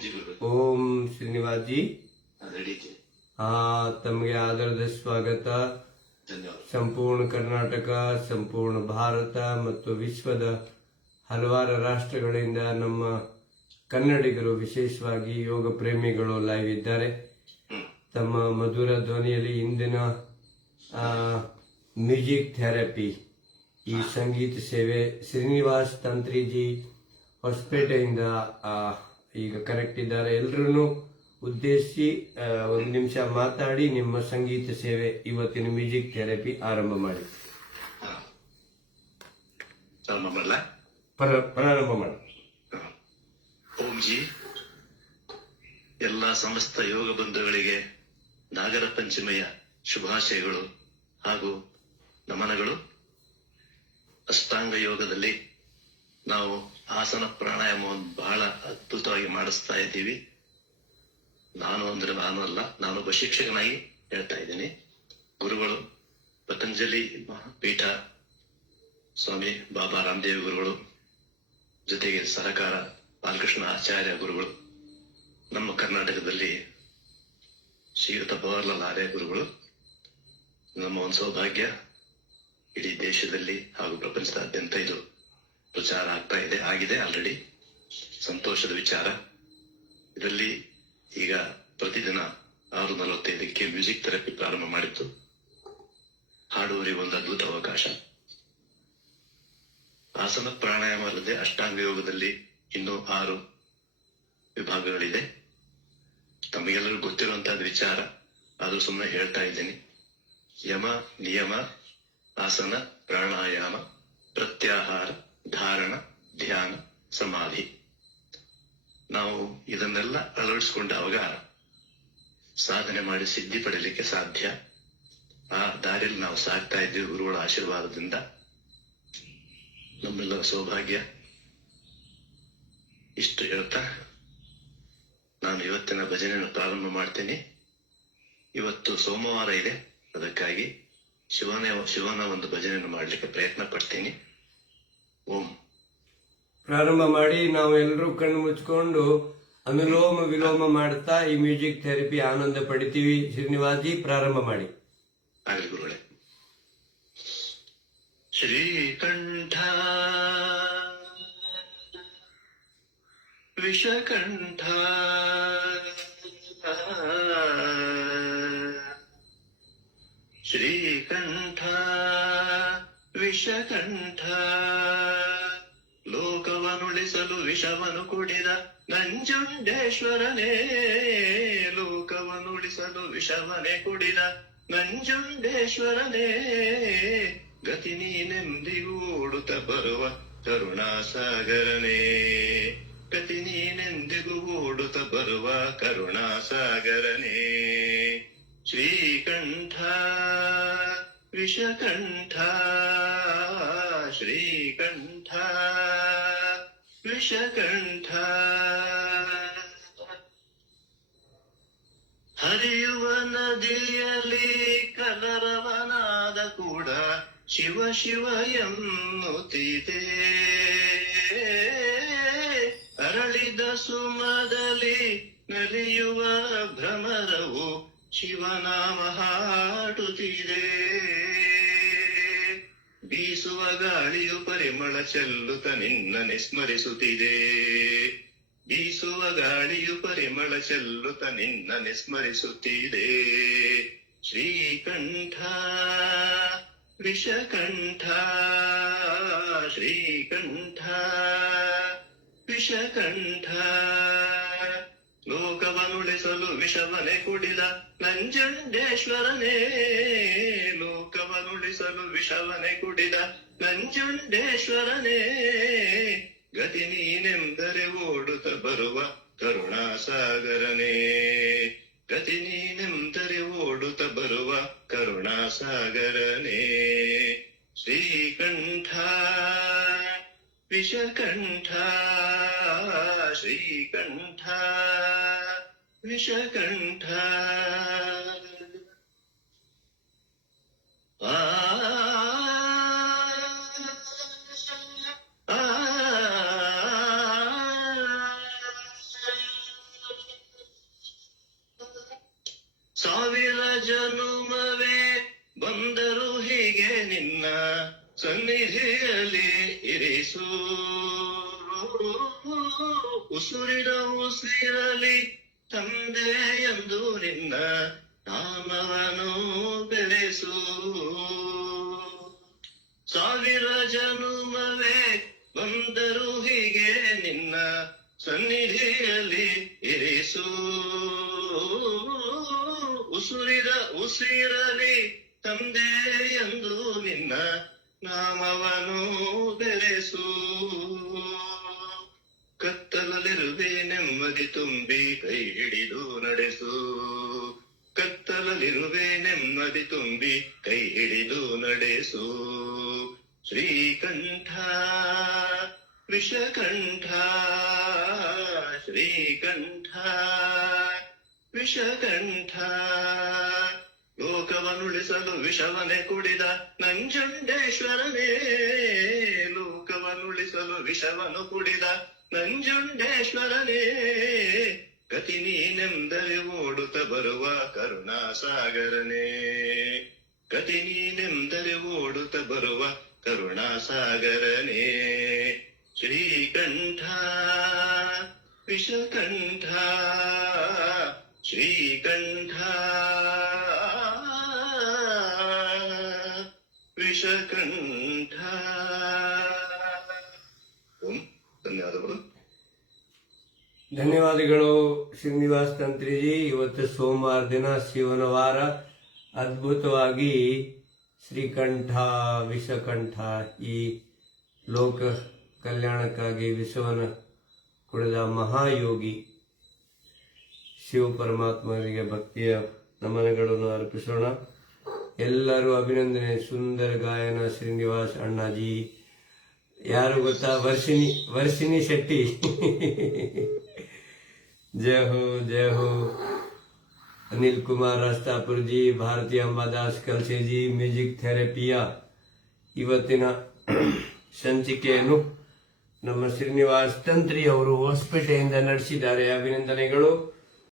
ಓಂ Srinivas G ತಮಗೆ ಆದರದ ಸ್ವಾಗತ. ಸಂಪೂರ್ಣ ಕರ್ನಾಟಕ, ಸಂಪೂರ್ಣ ಭಾರತ ಮತ್ತು ವಿಶ್ವದ ಹಲವಾರು ರಾಷ್ಟ್ರಗಳಿಂದ ನಮ್ಮ ಕನ್ನಡಿಗರು, ವಿಶೇಷವಾಗಿ ಯೋಗ ಪ್ರೇಮಿಗಳು ಲೈವ್ ಇದ್ದಾರೆ. ತಮ್ಮ ಮಧುರ ಧ್ವನಿಯಲ್ಲಿ ಇಂದಿನ ಮ್ಯೂಸಿಕ್ ಥೆರಪಿ, ಈ ಸಂಗೀತ ಸೇವೆ ಶ್ರೀನಿವಾಸ್ ತಂತ್ರಿಜಿ ಹೊಸಪೇಟೆಯಿಂದ ಈಗ ಕರೆಕ್ಟ್ ಇದ್ದಾರೆ. ಎಲ್ಲರನ್ನು ಉದ್ದೇಶಿಸಿ ಒಂದು ನಿಮಿಷ ಮಾತಾಡಿ ನಿಮ್ಮ ಸಂಗೀತ ಸೇವೆ, ಇವತ್ತಿನ ಮ್ಯೂಸಿಕ್ ಥೆರಪಿ ಆರಂಭ ಮಾಡಿ. ಪ್ರಾರಂಭ ಮಾಡಿ. ಓಂ ಜಿ. ಎಲ್ಲ ಸಮಸ್ತ ಯೋಗ ಬಂಧುಗಳಿಗೆ ನಾಗರ ಪಂಚಮಿಯ ಶುಭಾಶಯಗಳು ಹಾಗೂ ನಮನಗಳು. ಅಷ್ಟಾಂಗ ಯೋಗದಲ್ಲಿ ನಾವು ಆಸನ ಪ್ರಾಣಾಯಾಮವನ್ನು ಬಹಳ ಅದ್ಭುತವಾಗಿ ಮಾಡಿಸ್ತಾ ಇದ್ದೀವಿ. ನಾನು ಅಲ್ಲ, ನಾನೊಬ್ಬ ಶಿಕ್ಷಕನಾಗಿ ಹೇಳ್ತಾ ಇದ್ದೀನಿ. ಗುರುಗಳು ಪತಂಜಲಿ ಪೀಠ ಸ್ವಾಮಿ ಬಾಬಾ ರಾಮದೇವ್ ಗುರುಗಳು, ಜೊತೆಗೆ ಸರಕಾರ ಬಾಲಕೃಷ್ಣ ಆಚಾರ್ಯ ಗುರುಗಳು, ನಮ್ಮ ಕರ್ನಾಟಕದಲ್ಲಿ ಶ್ರೀಯುತ ಬವರ್ಲಾಲ್ ಆರ್ಯ ಗುರುಗಳು. ನಮ್ಮ ಒಂದು ಸೌಭಾಗ್ಯ, ಇಡೀ ದೇಶದಲ್ಲಿ ಹಾಗೂ ಪ್ರಪಂಚದಾದ್ಯಂತ ಇದು ಪ್ರಚಾರ ಆಗಿದೆ ಆಲ್ರೆಡಿ. ಸಂತೋಷದ ವಿಚಾರ. ಇದರಲ್ಲಿ ಈಗ ಪ್ರತಿದಿನ 6:45ಕ್ಕೆ ಮ್ಯೂಸಿಕ್ ಥೆರಪಿ ಪ್ರಾರಂಭ ಮಾಡಿತ್ತು. ಹಾಡುವವರಿಗೆ ಒಂದು ಅದ್ಭುತ ಅವಕಾಶ. ಆಸನ ಪ್ರಾಣಾಯಾಮ ಅಲ್ಲದೆ ಅಷ್ಟಾಂಗ ಯೋಗದಲ್ಲಿ ಇನ್ನೂ 6 ವಿಭಾಗಗಳಿದೆ. ತಮಗೆಲ್ಲರಿಗೂ ಗೊತ್ತಿರುವಂತಹ ವಿಚಾರ, ಆದ್ರೂ ಸುಮ್ಮನೆ ಹೇಳ್ತಾ ಇದ್ದೀನಿ. ಯಮ, ನಿಯಮ, ಆಸನ, ಪ್ರಾಣಾಯಾಮ, ಪ್ರತ್ಯಾಹಾರ, ಧಾರಣ, ಧ್ಯಾನ, ಸಮಾಧಿ. ನಾವು ಇದನ್ನೆಲ್ಲ ಅಳವಡಿಸಿಕೊಂಡಾಗ ಸಾಧನೆ ಮಾಡಿ ಸಿದ್ಧಿ ಪಡೆಯಲಿಕ್ಕೆ ಸಾಧ್ಯ. ಆ ದಾರಿಯಲ್ಲಿ ನಾವು ಸಾಗ್ತಾ ಇದ್ದೀವಿ ಗುರುಗಳ ಆಶೀರ್ವಾದದಿಂದ. ನಮ್ಮೆಲ್ಲರ ಸೌಭಾಗ್ಯ. ಇಷ್ಟು ಹೇಳ್ತಾ ನಾನು ಇವತ್ತಿನ ಭಜನೆಯನ್ನು ಪ್ರಾರಂಭ ಮಾಡ್ತೀನಿ. ಇವತ್ತು ಸೋಮವಾರ ಇದೆ, ಅದಕ್ಕಾಗಿ ಶಿವನ ಒಂದು ಭಜನೆಯನ್ನು ಮಾಡಲಿಕ್ಕೆ ಪ್ರಯತ್ನ ಪಡ್ತೀನಿ. ಓಂ. ಪ್ರಾರಂಭ ಮಾಡಿ. ನಾವು ಎಲ್ಲರೂ ಕಣ್ಣು ಮುಚ್ಕೊಂಡು ಅನುಲೋಮ ವಿಲೋಮ ಮಾಡುತ್ತಾ ಈ ಮ್ಯೂಸಿಕ್ ಥೆರಪಿ ಆನಂದ ಪಡಿತೀವಿ. ಶ್ರೀನಿವಾಸಿ, ಪ್ರಾರಂಭ ಮಾಡಿ. ಆಗಲಿ ಗುರುಗಳೇ. ಶ್ರೀಕಂಠ ವಿಷಕಂಠ ಶ್ರೀಕಂಠ ವಿಷಕಂಠ, ಲೋಕವನುಳಿಸಲು ವಿಷವನು ಕುಡಿದ ನಂಜುಂಡೇಶ್ವರನೇ, ಲೋಕವನುಳಿಸಲು ವಿಷವನೇ ಕುಡಿದ ನಂಜುಂಡೇಶ್ವರನೇ, ಗತಿ ನೀನೆಂದಿಗೂಡುತ್ತ ಬರುವ ಕರುಣಾಸಾಗರನೇ, ಗತಿ ನೀನೆಂದಿಗೂಡುತ್ತ ಬರುವ ಕರುಣಾಸಾಗರನೇ. ಶ್ರೀಕಂಠ ವಿಷಕಂಠ, ಶ್ರೀಕಂಠ ವಿಷಕಂಠ, ಹರಿಯುವ ನದಿಯಲ್ಲಿ ಕಲರವನಾದ ಕೂಡ ಶಿವ ಶಿವ ಎನ್ನುತ್ತಿದೆ, ಅರಳಿದ ಸುಮದಲ್ಲಿ ನಲಿಯುವ ಭ್ರಮರವು ಶಿವನಾಮ ಹಾಡುತ್ತಿದೆ, ಬೀಸುವ ಗಾಳಿಯು ಪರಿಮಳ ಚೆಲ್ಲುತ್ತ ನಿನ್ನನೆ ಸ್ಮರಿಸುತ್ತಿದೆ, ಬೀಸುವ ಗಾಳಿಯು ಪರಿಮಳ ಚೆಲ್ಲುತ್ತ ನಿನ್ನನೆ ಸ್ಮರಿಸುತ್ತಿದೆ. ಶ್ರೀಕಂಠ ವಿಷಕಂಠ, ಶ್ರೀಕಂಠ ವಿಷಕಂಠ, ಲೋಕವನುಳಿಸಲು ವಿಷವನೆ ಕುಡಿದ ನಂಜುಂಡೇಶ್ವರನೇ, ಲೋಕವನುಳಿಸಲು ವಿಷವನೆ ಕುಡಿದ ನಂಜುಂಡೇಶ್ವರನೇ, ಗತಿ ನೀನೆಂದರೆ ಓಡುತ್ತ ಬರುವ ಕರುಣಾಸಾಗರನೇ, ಗತಿ ನೀನೆಂದರೆ ಓಡುತ್ತ ಬರುವ ಕರುಣಾಸಾಗರನೇ. ಶ್ರೀಕಂಠ ವಿಷಕಂಠ, ಶ್ರೀಕಂಠ ವಿಷಕಂಠ. ಜನುಮವೇ ಬಂದರು ಹೀಗೆ ನಿನ್ನ ಸನ್ನಿಧಿಯಲ್ಲಿ ಇರಿಸು. ಉಸುರಿದ ಉಸಿರಲಿ ತಂದೆ ಎಂದು ನಿನ್ನ ನಾಮವನ್ನು ಬೆಳೆಸು. ಸಾವಿರ ಜನುಮವೇ ಬಂದರು ಹೀಗೆ ನಿನ್ನ ಸನ್ನಿಧಿಯಲ್ಲಿ ಇರಿಸು. ಉಸುರಿದ ಉಸಿರಲಿ ತಂದೆ ಎಂದು ನಿನ್ನ ನಾಮವನ್ನು ಬೆಳೆಸು. ಕತ್ತಲಲ್ಲಿರುವೆ ನೆಮ್ಮದಿ ತುಂಬಿ ಕೈ ಹಿಡಿದು ನಡೆಸು. ಕತ್ತಲಲ್ಲಿರುವೆ ನೆಮ್ಮದಿ ತುಂಬಿ ಕೈ ಹಿಡಿದು ನಡೆಸು. ಶ್ರೀಕಂಠ ವಿಷಕಂಠ ಶ್ರೀಕಂಠ ವಿಷಕಂಠ ಲೋಕವನ್ನುಳಿಸಲು ವಿಷವನೆ ಕುಡಿದ ನಂಜುಂಡೇಶ್ವರನೇ. ಲೋಕವನ್ನುಳಿಸಲು ವಿಷವನ್ನು ಕುಡಿದ ನಂಜುಂಡೇಶ್ವರನೇ. ಗತಿ ನೀನೆಂದರೆ ಓಡುತ್ತ ಬರುವ ಕರುಣಾಸಾಗರನೇ. ಗತಿ ನೀನೆಂದರೆ ಓಡುತ್ತ ಬರುವ ಕರುಣಾಸಾಗರನೇ. ಶ್ರೀಕಂಠ ವಿಷಕಂಠ ಶ್ರೀಕಂಠ ವಿಷಕಂಠ. ಧನ್ಯವಾದಗಳು. ಧನ್ಯವಾದಗಳು ಶ್ರೀನಿವಾಸ್ ತಂತ್ರಿಜಿ. ಇವತ್ತು ಸೋಮವಾರ ದಿನ ಶಿವನ ವಾರ. ಅದ್ಭುತವಾಗಿ ಶ್ರೀಕಂಠ ವಿಷಕಂಠ ಈ ಲೋಕ ಕಲ್ಯಾಣಕ್ಕಾಗಿ ವಿಷವನ್ನು ಕುಡಿದ ಮಹಾಯೋಗಿ ಶಿವ ಪರಮಾತ್ಮನಿಗೆ ಭಕ್ತಿಯ ನಮನಗಳನ್ನು ಅರ್ಪಿಸೋಣ. ಎಲ್ಲರೂ ಅಭಿನಂದನೆ. ಸುಂದರ ಗಾಯನ ಶ್ರೀನಿವಾಸ್ ಅಣ್ಣಾಜಿ. ಯಾರು ಗೊತ್ತಾ? ವರ್ಷಿನಿ ಶೆಟ್ಟಿ. जय हो जय हो. अनिल कुमार रास्तापुर जी, ಭಾರತಿ ಅಂಬಾದಾಸ್ ಕಲ್ಸೆ ಜಿ, ಮ್ಯೂಸಿಕ್ ಥೆರಪಿಯ ಇವತ್ತಿನ ಸಂಚಿಕೆಯನ್ನು ನಮ್ಮ ಶ್ರೀನಿವಾಸ್ ತಂತ್ರಿ ಅವರು ಹೊಸಪೇಟೆಯಿಂದ ನಡೆಸಿದ್ದಾರೆ. ಅಭಿನಂದನೆಗಳು.